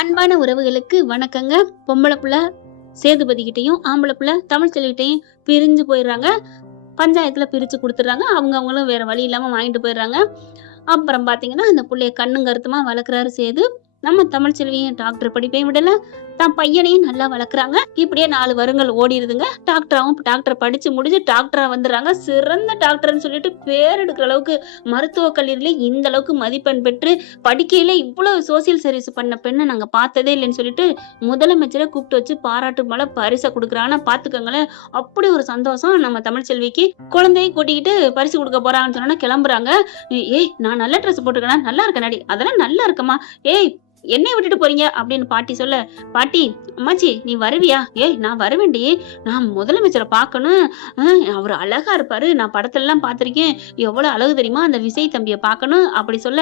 அன்பான உறவுகளுக்கு வணக்கங்க. பொம்பளை புள்ள சேதுபதி கிட்டையும் ஆம்பளை புள்ள தமிழ்ச்செல்விகிட்டையும் பிரிஞ்சு போயிடுறாங்க. பஞ்சாயத்துல பிரிச்சு கொடுத்துட்றாங்க. அவங்களும் வேற வழி இல்லாம வாங்கிட்டு போயிடுறாங்க. அப்புறம் பாத்தீங்கன்னா அந்த புள்ளைய கண்ணும் கருத்துமா வளர்க்குறாரு சேது. நம்ம தமிழ்ச்செல்வியும் டாக்டர் படிப்பையும் விடல, தான் பையனையும் நல்லா வளர்க்குறாங்க. இப்படியே 4 வருடங்கள் ஓடிடுதுங்க. டாக்டர் படிச்சு முடிச்சு டாக்டரா வந்துடுறாங்க. சிறந்த டாக்டர்னு சொல்லிட்டு பேர் எடுக்கிற அளவுக்கு மருத்துவ கல்லூரியில இந்த அளவுக்கு மதிப்பெண் பெற்று படிக்கையில இவ்வளவு சோசியல் சர்வீஸ் பண்ண பெண்ணை நாங்க பார்த்ததே இல்லைன்னு சொல்லிட்டு முதலமைச்சரை கூப்பிட்டு வச்சு பாராட்டு மழை பரிசை கொடுக்குறாங்கன்னா பாத்துக்கோங்களேன். அப்படி ஒரு சந்தோஷம் நம்ம தமிழ்ச்செல்விக்கு. குழந்தையை கூட்டிக்கிட்டு பரிசு கொடுக்க போறாங்கன்னு சொன்னா கிளம்புறாங்க. ஏய் நான் நல்ல ட்ரெஸ் போட்டுக்கணும், நல்லா இருக்கனாடி, அதெல்லாம் நல்லா இருக்கமா, ஏய் என்னை விட்டுட்டு போறீங்க அப்படின்னு பாட்டி சொல்ல, பாட்டி அம்மாச்சி நீ வருவியா? ஏய் நான் வருவேன்டி, நான் முதலமைச்சரை பார்க்கணும், அவர் அழகா இருப்பாரு, நான் படத்துல எல்லாம் பார்த்திருக்கேன், எவ்வளவு அழகு தெரியுமா, அந்த விஜய் தம்பியை பார்க்கணும் அப்படி சொல்ல,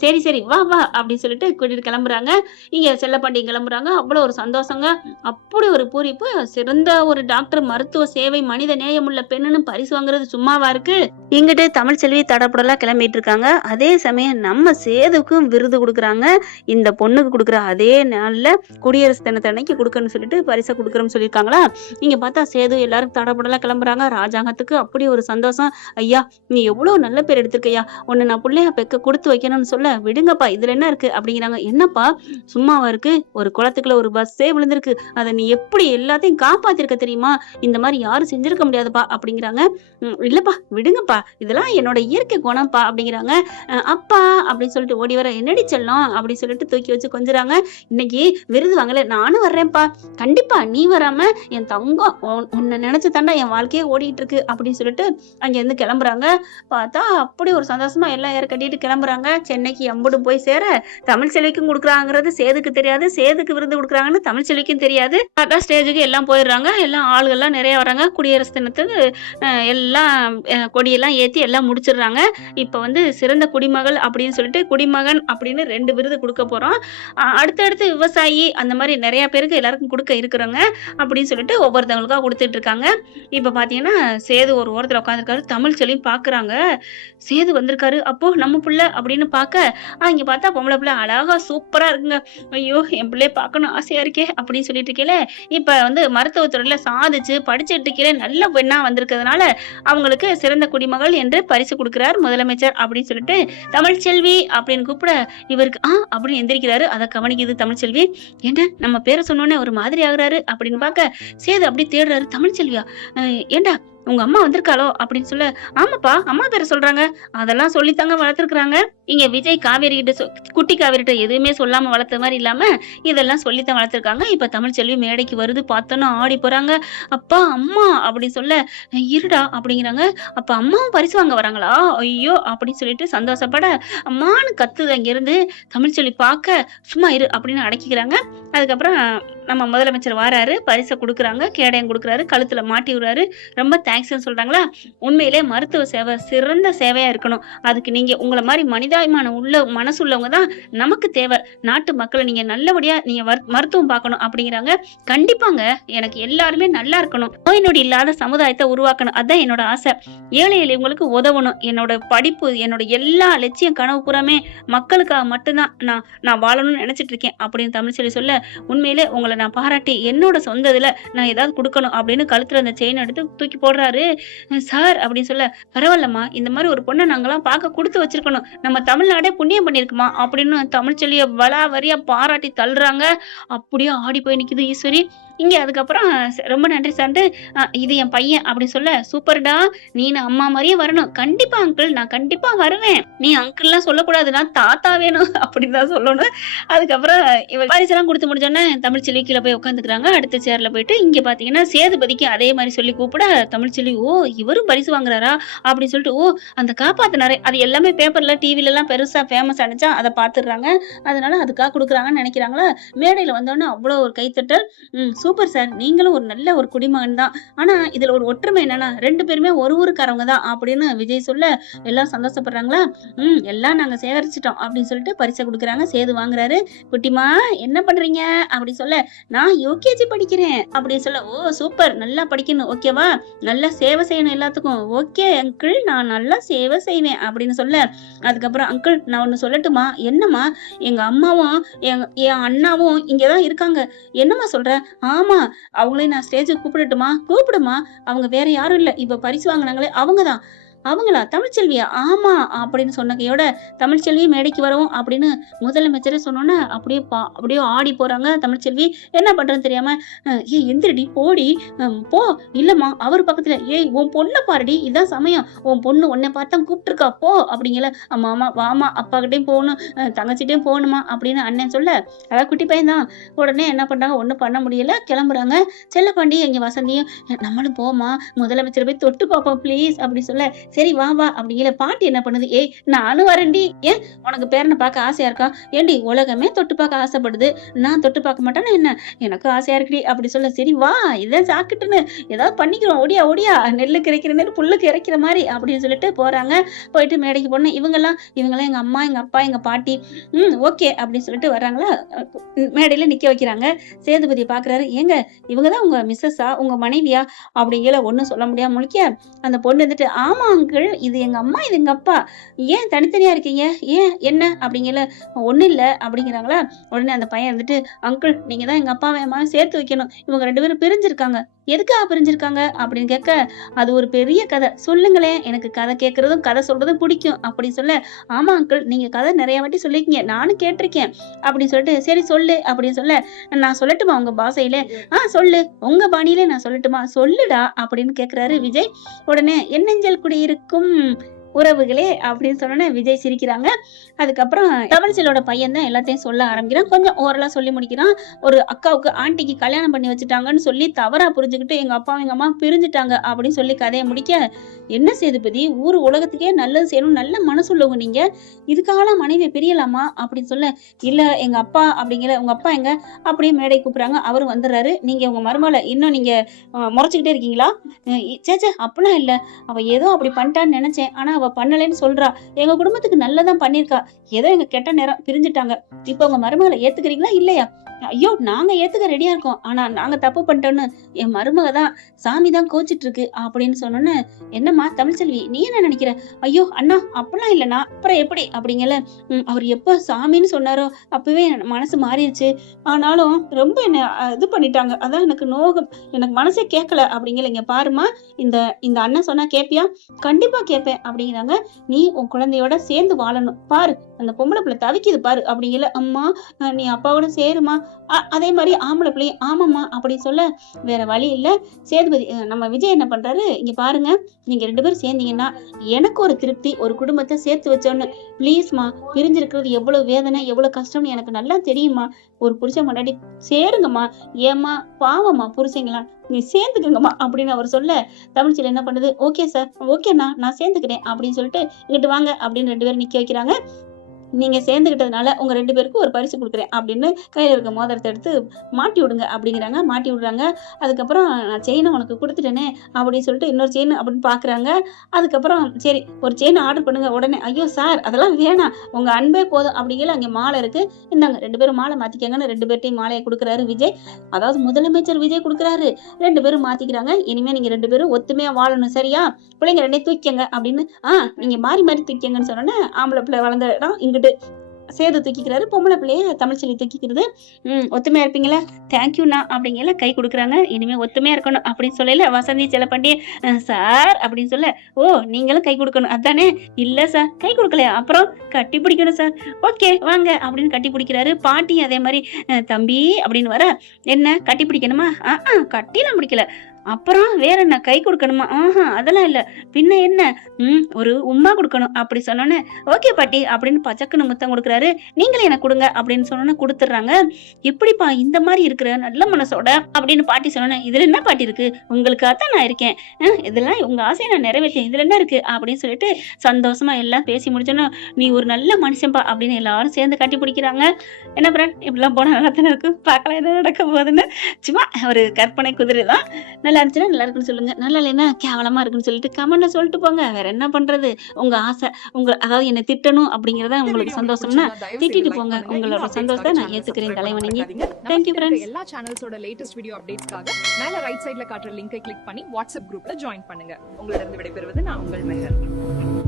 சரி சரி வா வா அப்படின்னு சொல்லிட்டு கூட்டிட்டு கிளம்புறாங்க. இங்க செல்லப்பாண்டி கிளம்புறாங்க. அவ்வளவு ஒரு சந்தோஷங்க. அப்படி ஒரு பூரிப்பு. சிறந்த ஒரு டாக்டர், மருத்துவ சேவை, மனித நேயமுள்ள பெண்ணுன்னு பரிசு வாங்குறது சும்மாவா இருக்கு? இங்கிட்டு தமிழ்ச்செல்வி தடப்படலாம் கிளம்பிட்டு இருக்காங்க. அதே சமயம் நம்ம சேதுக்கும் விருது கொடுக்குறாங்க. இந்த பொண்ணுக்கு கொடுக்குற அதே நாள்ல குடியரசு தினத்தன்னைக்கு கொடுக்கணும்னு சொல்லிட்டு பரிசை கொடுக்குறோம்னு சொல்லியிருக்காங்களா. இங்க பார்த்தா சேது எல்லாரும் தடப்படலாம் கிளம்புறாங்க. ராஜாங்கத்துக்கு அப்படி ஒரு சந்தோஷம். ஐயா நீ எவ்வளவு நல்ல பேர் எடுத்திருக்கையா, உன்னை நான் பிள்ளையா பெக்க கொடுத்து வைக்கணும்னு சொல்ல, விடுங்கப்பா இதுல என்ன இருக்கு அப்படிங்கிறாங்க. என்னப்பா சும்மாவா இருக்கு, ஒரு குளத்துக்குள்ள ஒரு பஸ்ஸே விழுந்திருக்கு, அதை நீ எப்படி எல்லாத்தையும் காப்பாத்திருக்க தெரியுமா, இந்த மாதிரி யாரும் செஞ்சிருக்க முடியாதுப்பா அப்படிங்கிறாங்க. இல்லப்பா விடுங்கப்பா, இதெல்லாம் என்னோட இயற்கை குணம்ப்பா அப்படிங்கிறாங்க. அப்பா அப்படின்னு சொல்லிட்டு ஓடி வர, என்னடி செல்லம் அப்படின்னு சொல்லிட்டு தூக்கி வச்சு கொஞ்சுறாங்க. இன்னைக்கு விருது வாங்கல, நானும் வர்றேன்ப்பா, கண்டிப்பா நீ வராம என் தங்கம், உன்னை நினைச்சு தாண்டா என் வாழ்க்கையே ஓடிட்டு இருக்கு அப்படின்னு சொல்லிட்டு அங்க இருந்து கிளம்புறாங்க. பார்த்தா அப்படி ஒரு சந்தோஷமா எல்லாம் ஏற கட்டிட்டு கிளம்புறாங்க. சென்னைக்கு எம்புடும் போய் சேர தமிழ்ச்செல்விக்கும் கொடுக்குறாங்கிறது சேதுக்கு தெரியாது, சேதுக்கு விருது கொடுக்குறாங்கன்னு தமிழ்ச்செல்விக்கும் தெரியாது. பார்த்தா ஸ்டேஜுக்கு எல்லாம் போயிடுறாங்க. எல்லாம் ஆளுகள்லாம் நிறைய வராங்க. குடியரசு தினத்துக்கு எல்லாம் கொடியெல்லாம் ஏத்தி எல்லாம் முடிச்சிடுறாங்க. இப்ப சிறந்த குடிமகள் அப்படின்னு சொல்லிட்டு குடிமகன் அப்படின்னு 2 விருது கொடுக்க போறோம். அடுத்தடுத்து விவசாயி அந்த மாதிரி நிறைய பேருக்கு எல்லாருக்கும் கொடுக்க இருக்கிறோங்க அப்படின்னு சொல்லிட்டு ஒவ்வொருத்தவங்களுக்கா கொடுத்துட்டு இருக்காங்க. இப்ப பாத்தீங்கன்னா சேது ஒரு ஓரத்துல உட்காந்துருக்காரு. தமிழ்ச்செல்வி பாக்குறாங்க. சேது வந்திருக்காரு, அப்போ நம்ம பிள்ளை அப்படின்னு பாக்க இங்க பார்த்தா பொம்பளை பிள்ளை அழகா சூப்பரா இருக்குங்க. ஐயோ என் பிள்ளைய பார்க்கணும் ஆசையா இருக்கே அப்படின்னு சொல்லிட்டு இருக்கேல. இப்ப மருத்துவத்துறையில சாதிச்சு படிச்சுட்டு இருக்கே நல்ல பெண்ணா வந்திருக்கிறதுனால அவங்களுக்கு சிறந்த குடிமகள் என்று பரிசு கொடுக்கிறார் முதலமைச்சர் அப்படின்னு சொல்லிட்டு தமிழ்ச்செல்வி அப்படின்னு கூப்பிட, இவருக்கு அப்படின்னு எந்திரிக்கிறாரு. அதை கவனிக்குது தமிழ்ச்செல்வி. என்ன நம்ம பேரை சொன்னோன்னே ஒரு மாதிரி ஆகுறாரு அப்படின்னு பார்க்க சேது அப்படி தேடுறாரு. தமிழ்ச்செல்வியா, ஏண்டா உங்க அம்மா வந்திருக்காளோ அப்படின்னு சொல்ல, ஆமாப்பா அம்மா பேரை சொல்றாங்க, அதெல்லாம் சொல்லித்தாங்க வளர்த்துருக்காங்க. இங்க விஜய் காவேரி கிட்ட குட்டி காவேரி கிட்ட எதுவுமே சொல்லாம வளர்த்த மாதிரி இல்லாம இதெல்லாம் சொல்லித்தான் வளர்த்துருக்காங்க. இப்ப தமிழ்ச்செல்வி மேடைக்கு வருது. பார்த்தோன்னா ஆடி போறாங்க. அப்பா அம்மா அப்படின்னு சொல்ல, இருடா அப்படிங்கிறாங்க. அப்ப அம்மாவும் பரிசு வாங்க வராங்களா, ஐயோ அப்படின்னு சொல்லிட்டு சந்தோஷப்பட அம்மானு கத்துது. அங்கிருந்து தமிழ்ச்செல்வி பார்க்க சும்மா இரு அப்படின்னு அடக்கிக்கிறாங்க. அதுக்கப்புறம் நம்ம முதலமைச்சர் வாராரு, பரிசை கொடுக்குறாங்க, கேடயம் கொடுக்குறாரு, கழுத்துல மாட்டி விடுறாரு. ரொம்ப தேங்க்ஸ்ன்னு சொல்றாங்களா. உண்மையிலே மருத்துவ சேவை சிறந்த சேவையா இருக்கணும். அதுக்கு நீங்க உங்களை மாதிரி மனிதாபிமான உள்ள மனசு உள்ளவங்க தான் நமக்கு தேவை. நாட்டு மக்களை நீங்க நல்லபடியா நீங்க மருத்துவம் பார்க்கணும் அப்படிங்கிறாங்க. கண்டிப்பாங்க, எனக்கு எல்லாருமே நல்லா இருக்கணும், நோய் நொடி இல்லாத சமுதாயத்தை உருவாக்கணும், அதான் என்னோட ஆசை. ஏழை எளியவங்களுக்கு உதவணும். என்னோட படிப்பு, என்னோட எல்லா லட்சியம் கனவு பூராமே மக்களுக்காக மட்டும்தான் நான் வாழணும்னு நினைச்சிட்டு இருக்கேன் அப்படின்னு தமிழ்ச்செல்வி சொல்ல, உண்மையிலே உங்களை நான் பாராட்டி என்னோட சொந்த இதுல நான் ஏதாவது கொடுக்கணும் அப்படின்னு கழுத்துல அந்த செயின் எடுத்து தூக்கி போடுறாரு. சார் அப்படின்னு சொல்ல, பரவாயில்லம்மா, இந்த மாதிரி ஒரு பொண்ணை நாங்கெல்லாம் பார்க்க கொடுத்து வச்சிருக்கணும், நம்ம தமிழ்நாடே புண்ணியம் பண்ணிருக்குமா அப்படின்னு தமிழ்ச்செல்விய வலா வரியா பாராட்டி தள்ளுறாங்க. அப்படியே ஆடி போய் நிக்குது ஈஸ்வரி. இங்க அதுக்கப்புறம் ரொம்ப நன்றி சார்ட்டு, இது என் பையன் அப்படின்னு சொல்ல, சூப்பர்டா, நீ அம்மா மாதிரியே வரணும், கண்டிப்பா அங்கிள் நான் கண்டிப்பா வருவேன், நீ அங்கிள்லாம் சொல்லக்கூடாது, நான் தாத்தா வேணும் அப்படின்னு தான் சொல்லணும். அதுக்கப்புறம் இவர் பரிசெல்லாம் கொடுத்து முடிஞ்சோன்னே தமிழ்ச்செல்வி கீழே போய் உட்காந்துக்கிறாங்க. அடுத்த சேர்ல போயிட்டு இங்க பாத்தீங்கன்னா சேதுபதிக்கு அதே மாதிரி சொல்லி கூப்பிட தமிழ்ச்செல்வி, ஓ இவரும் பரிசு வாங்குறாரா அப்படின்னு சொல்லிட்டு, ஓ அந்த காப்பாத்தினாரே, அது எல்லாமே பேப்பர்ல டிவில எல்லாம் பெருசா ஃபேமஸ் ஆனிச்சா, அதை பாத்துடுறாங்க. அதனால அதுக்காக கொடுக்குறாங்கன்னு நினைக்கிறாங்களா. மேடையில வந்தோடனே அவ்வளவு ஒரு கைத்தட்டல். சூப்பர் சார், நீங்களும் ஒரு நல்ல ஒரு குடிமகன் தான். ஆனா இதுல ஒரு ஒற்றுமை என்னன்னா 2 பேருமே ஒரு ஊருக்காரவங்க தான் அப்படின்னு விஜய் சொல்ல எல்லாம் சந்தோஷப்படுறாங்களா? எல்லாம் நாங்க சேகரிச்சுட்டோம் அப்படின்னு சொல்லிட்டு பரிசை குடுக்குறாங்க. சேது வாங்குறாரு. குட்டிமா என்ன பண்றீங்க? அப்படி சொல்ல, நான் யூகேஜி படிக்கிறேன் அப்படின்னு சொல்ல, ஓ சூப்பர், நல்லா படிக்கணும் ஓகேவா? நல்லா சேவை செய்யணும் எல்லாத்துக்கும். ஓகே அங்கிள், நான் நல்லா சேவை செய்வேன் அப்படின்னு சொல்ல, அதுக்கப்புறம் அங்கிள் நான் ஒண்ணு சொல்லட்டுமா? என்னம்மா? எங்க அம்மாவும் என் அண்ணாவும் இங்கதான் இருக்காங்க. என்னம்மா சொல்ற? ஆமா, அவங்களையும் நான் ஸ்டேஜுக்கு கூப்பிடட்டுமா? கூப்பிடுமா. அவங்க வேற யாரும் இல்ல, இப்ப பரிசு வாங்குனாங்களே அவங்கதான். அவங்களா? தமிழ்ச்செல்வியா? ஆமா அப்படின்னு சொன்ன கையோட தமிழ்ச்செல்வி மேடைக்கு வரவும் அப்படின்னு முதலமைச்சரே சொன்னோன்னே அப்படியே ஆடி போறாங்க தமிழ்ச்செல்வி. என்ன பண்றதுன்னு தெரியாம, ஏய் எந்திரடி போடி, போ. இல்லம்மா அவர் பக்கத்துல, ஏய் உன் பொண்ணை பாருடி, இதான் சமயம், உன் பொண்ணு உன்னை பார்த்தா கூப்பிட்டுருக்கா போ அப்படிங்கல. ஆமா ஆமா வாமா, அப்பா கிட்டயும் போகணும், தங்கச்சிட்டையும் போகணுமா அப்படின்னு அண்ணன் சொல்ல, அதாவது குட்டி பையன் தான். உடனே என்ன பண்றாங்க, ஒண்ணும் பண்ண முடியல, கிளம்புறாங்க. செல்லப்பாண்டி எங்க வசந்தியும், நம்மளும் போமா, முதலமைச்சர் போய் தொட்டு பார்ப்போம் ப்ளீஸ் அப்படி சொல்ல, சரி வா வா அப்படிங்கிற. பாட்டி என்ன பண்ணுது, ஏய் நானும் வரேன்டி, ஏன் உனக்கு பேரனை பார்க்க ஆசையா இருக்கா? ஏண்டி உலகமே தொட்டு பார்க்க ஆசைப்படுது, நான் தொட்டு பார்க்க மாட்டேன்னா என்ன? எனக்கு ஆசையா இருக்குடி அப்படி சொல்ல, சரி வா இதான் சாக்கிட்டுன்னு ஏதாவது பண்ணிக்கிறோம், ஒடியா ஒடியா, நெல்லுக்கு இறைக்கிற நெல் புல்லுக்கு இறைக்கிற மாதிரி அப்படின்னு சொல்லிட்டு போறாங்க. போயிட்டு மேடைக்கு போன இவங்கெல்லாம் எங்க அம்மா எங்க அப்பா எங்க பாட்டி, ஓகே அப்படின்னு சொல்லிட்டு வர்றாங்களா. மேடையில நிக்க வைக்கிறாங்க. சேதுபதி பாக்குறாரு, ஏங்க இவங்கதான் உங்க மிஸ்ஸஸா, உங்க மனைவியா அப்படிங்கிற. ஒண்ணும் சொல்ல முடியாம முழிக்க, அந்த பொண்ணு வந்துட்டு, ஆமா அங்கிள், இது எங்க அம்மா இது எங்க அப்பா, ஏன் தனித்தனியா இருக்கீங்க, ஏன் என்ன அப்படிங்கல. ஒண்ணு இல்ல அப்படிங்கிறாங்களா. உடனே அந்த பையன் வந்துட்டு, அங்கிள் நீங்க தான் எங்க அப்பாவை அம்மாவை சேர்த்து வைக்கணும், இவங்க 2 பேரும் பிரிஞ்சிருக்காங்க. எதுக்காக பிரிஞ்சிருக்காங்க அப்படின்னு கேட்க, அது ஒரு பெரிய கதை, சொல்லுங்களேன், எனக்கு கதை கேட்கறதும் கதை சொல்றதும் பிடிக்கும் அப்படின்னு சொல்ல, ஆமா அங்கிள் நீங்க கதை நிறைய வாட்டி சொல்லிருக்கீங்க, நானும் கேட்டிருக்கேன் அப்படின்னு சொல்லிட்டு, சரி சொல்லு அப்படின்னு சொல்ல, நான் சொல்லட்டுமா உங்க பாஷையில? சொல்லு, உங்க பாணியிலே நான் சொல்லட்டுமா? சொல்லுடா அப்படின்னு கேக்குறாரு விஜய். உடனே எண்ணெஞ்சல் குடியிருக்கும் உறவுகளே அப்படின்னு சொன்னோன்னே விஜய் சிரிக்கிறாங்க. அதுக்கப்புறம் தமிழ்ச்செல்வியோட பையன் தான் எல்லாத்தையும் சொல்ல ஆரம்பிக்கிறான். கொஞ்சம் ஓரளா சொல்லி முடிக்கிறான். ஒரு அக்காவுக்கு ஆண்டிக்கு கல்யாணம் பண்ணி வச்சுட்டாங்கன்னு சொல்லி தவறா புரிஞ்சுக்கிட்டு எங்க அப்பா எங்க அம்மா பிரிஞ்சுட்டாங்க அப்படின்னு சொல்லி கதையை முடிக்க, என்ன சேதுபதி, ஊர் உலகத்துக்கே நல்லது செய்யணும், நல்ல மனசுள்ளவங்க நீங்க, இதுக்காக மனைவியை பிரியலாமா அப்படின்னு சொல்ல, இல்ல எங்க அப்பா அப்படிங்கிற. உங்க அப்பா எங்க? அப்படியே மேடை கூப்பிடுறாங்க. அவரும் வந்துடுறாரு. நீங்க உங்க மருமகளை இன்னும் நீங்க முறைச்சுக்கிட்டே இருக்கீங்களா? சேச்சே அப்படிலாம் இல்ல, அவ ஏதோ அப்படி பண்ணிட்டான்னு நினைச்சேன், ஆனா அவ பண்ணலன்னு சொல்றா. எங்க குடும்பத்துக்கு நல்லதான் பண்ணிருக்கா, ஏதோ எங்க கெட்ட நேரம் பிரிஞ்சுட்டாங்க. இப்ப உங்க மருமகளை ஏத்துக்கிறீங்களா இல்லையா? ஐயோ நாங்க ஏத்துக்க ரெடியா இருக்கோம், ஆனா நாங்க தப்பு பண்ணிட்டோன்னு என் மருமக தான், சாமி தான் கோச்சிட்டு இருக்கு அப்படின்னு சொன்னோன்னு, என்னம்மா தமிழ்ச்செல்வி நீ என்ன நினைக்கிற? ஐயோ அண்ணா அப்படிலாம் இல்லைண்ணா, அப்புறம் எப்படி அப்படிங்கல. அவர் எப்ப சாமின்னு சொன்னாரோ அப்பவே மனசு மாறிடுச்சு, ஆனாலும் ரொம்ப என்ன இது பண்ணிட்டாங்க, அதான் எனக்கு நோகம், எனக்கு மனசே கேட்கல அப்படிங்கல. இங்க பாருமா, இந்த இந்த அண்ணன் சொன்னா கேப்பியா? கண்டிப்பா கேட்பேன் அப்படிங்கிறாங்க. நீ உன் குழந்தையோட சேர்ந்து வாழணும், பாரு அந்த பொம்பளை பிள்ளை தவிக்குது பாரு அப்படிங்கல. அம்மா நீ அப்பாவோட சேருமா. அதே மாதிரி ஆம்பளை பிள்ளையும் ஆமாம்மா அப்படி சொல்ல, வேற வழி இல்ல. சேதுபதி நம்ம விஜய் என்ன பண்றாரு, இங்க பாருங்க, நீங்க 2 பேரும் சேர்ந்தீங்கன்னா எனக்கு ஒரு திருப்தி, ஒரு குடும்பத்தை சேர்த்து வச்சோன்னு. ப்ளீஸ்மா, பிரிஞ்சிருக்கிறது எவ்வளவு வேதனை எவ்வளவு கஷ்டம்னு எனக்கு நல்லா தெரியுமா. ஒரு புருஷன் முன்னாடி சேருங்கம்மா, ஏம்மா பாவம்மா புருஷங்களா, நீ சேர்ந்துக்குங்கம்மா அப்படின்னு அவர் சொல்ல, தமிழ்ச்செல்வி என்ன பண்ணுது, ஓகே சார், ஓகேண்ணா நான் சேர்ந்துக்கிறேன் அப்படின்னு சொல்லிட்டு, இங்கிட்டு வாங்க அப்படின்னு 2 பேரும் நிக்க வைக்கிறாங்க. நீங்க சேர்ந்துக்கிட்டதுனால உங்க 2 பேருக்கும் ஒரு பரிசு கொடுக்குறேன் அப்படின்னு கையில இருக்க மோதிரத்தை எடுத்து மாட்டி விடுங்க அப்படிங்கிறாங்க. மாட்டி விடுறாங்க. அதுக்கப்புறம் நான் செயினை உனக்கு கொடுத்துட்டேனே அப்படின்னு சொல்லிட்டு இன்னொரு செயின் அப்படின்னு பாக்குறாங்க. அதுக்கப்புறம் சரி ஒரு செயின் ஆர்டர் பண்ணுங்க. உடனே ஐயோ சார் அதெல்லாம் வேணாம், உங்க அன்பே போதும் அப்படிங்கிற. அங்க மாலை இருக்கு, இந்தாங்க 2 பேரும் மாலை மாத்திக்கங்கன்னு 2 பேர்ட்டையும் மாலையை கொடுக்குறாரு விஜய். அதாவது முதலமைச்சர் விஜய் கொடுக்குறாரு. 2 பேரும் மாத்திக்கிறாங்க. இனிமே நீங்க 2 பேரும் ஒத்துமையா வாழணும் சரியா, பிள்ளைங்க 2 தூக்கிக்கங்க அப்படின்னு. நீங்க மாறி மாறி தூக்கிக்கங்கன்னு சொன்னோன்னே ஆம்பளை பிள்ளை வளர்ந்த இடம் இங்கிட்டு சேது தூக்கிக்கிறாரு, பொம்பளை பிள்ளைய தமிழ்ச்செல்வி தூக்கிக்கிறது. ஒத்துமையா இருப்பீங்களா? தேங்க்யூண்ணா அப்படிங்கல. கை கொடுக்குறாங்க. இனிமே ஒத்துமையா இருக்கணும் அப்படின்னு சொல்லல வசந்தி செல்லப்பாண்டி, சார் அப்படின்னு சொல்ல, ஓ நீங்களும் கை கொடுக்கணும் அதானே? இல்ல சார் கை கொடுக்கலையா, அப்புறம் கட்டி பிடிக்கணும் சார். ஓகே வாங்க அப்படின்னு கட்டி பிடிக்கிறாரு. பாட்டி அதே மாதிரி தம்பி அப்படின்னு வர, என்ன கட்டி பிடிக்கணுமா? கட்டிலாம் பிடிக்கல, அப்புறம் வேற என்ன கை குடுக்கணுமா? அதெல்லாம் இல்ல. பின்ன என்ன? ஒரு உம்மா குடுக்கணும்." அப்படி சொன்னோனே, "ஓகே பாட்டி" அப்படின்னு பச்சக்குன்னு முத்தம் குடுக்குறாரு. "நீங்களும் எனக்கு குடுங்க" அப்படின்னு சொன்னோனே குடுத்துடுறாங்க. "எப்படிப்பா இந்த மாரி இருக்கிற நல்ல மனசோட?" அப்படின்னு பாட்டி சொன்னோனே, "இதுல என்ன பாட்டி இருக்கு? உங்களுக்காக தான் நான் இருக்கேன். இதெல்லாம் உங்க ஆசைய நான் நிறைவேத்தேன். இதுல என்ன இருக்கு?" அப்படின்னு சொல்லிட்டு சந்தோஷமா எல்லாம் பேசி முடிச்சோனே, "நீ ஒரு நல்ல மனுஷன்பா" அப்படின்னு எல்லாரும் சேர்ந்து கட்டி பிடிக்கிறாங்க. என்ன ஃப்ரெண்ட் இப்படிலாம் போனா நல்லா தானே இருக்கும். பார்க்கலாம் என்ன நடக்க போகுதுன்னு. சும்மா ஒரு கற்பனை குதிரை தான். நல்லா இருந்துச்சுன்னா நல்லா இருக்குன்னு சொல்லுங்க. நல்லா இல்லைன்னா கேவலமா இருக்குன்னு சொல்லிட்டு கமெண்ட்ல சொல்லிட்டு போங்க. வேற என்ன பண்றது? உங்க ஆசை. அதாவது என்ன திட்டணும் அப்படிங்கிறத இந்த உங்களுக்கு வீடியோ உங்களுக்கு சந்தோஷம்னா பிடிச்சிருந்தா தயவு செய்து திட்டிட்டு லைக் போங்க. பண்ணுங்க. இன்னும் உங்களோட அப்டேட்ஸ்க்காக சந்தோஷத்த நான் சேனலை ஏத்துக்கிறேன் சப்ஸ்கிரைப் பண்ண தலைவணங்கி. மறக்காதீங்க. நம்ம தேங்க் யூ கிட்ட இருக்க ஃப்ரெண்ட்ஸ். எல்லா சேனல்ஸோட லேட்டஸ்ட் வீடியோ அப்டேட்ஸ்க்காக மேல ரைட் சைடுல காட்டுற லிங்கை கிளிக் பண்ணி வாட்ஸ்அப் குரூப்ல ஜாயின் பண்ணுங்க. உங்களிடம் விடைபெறுவது நான் உங்கள் மெஹர்.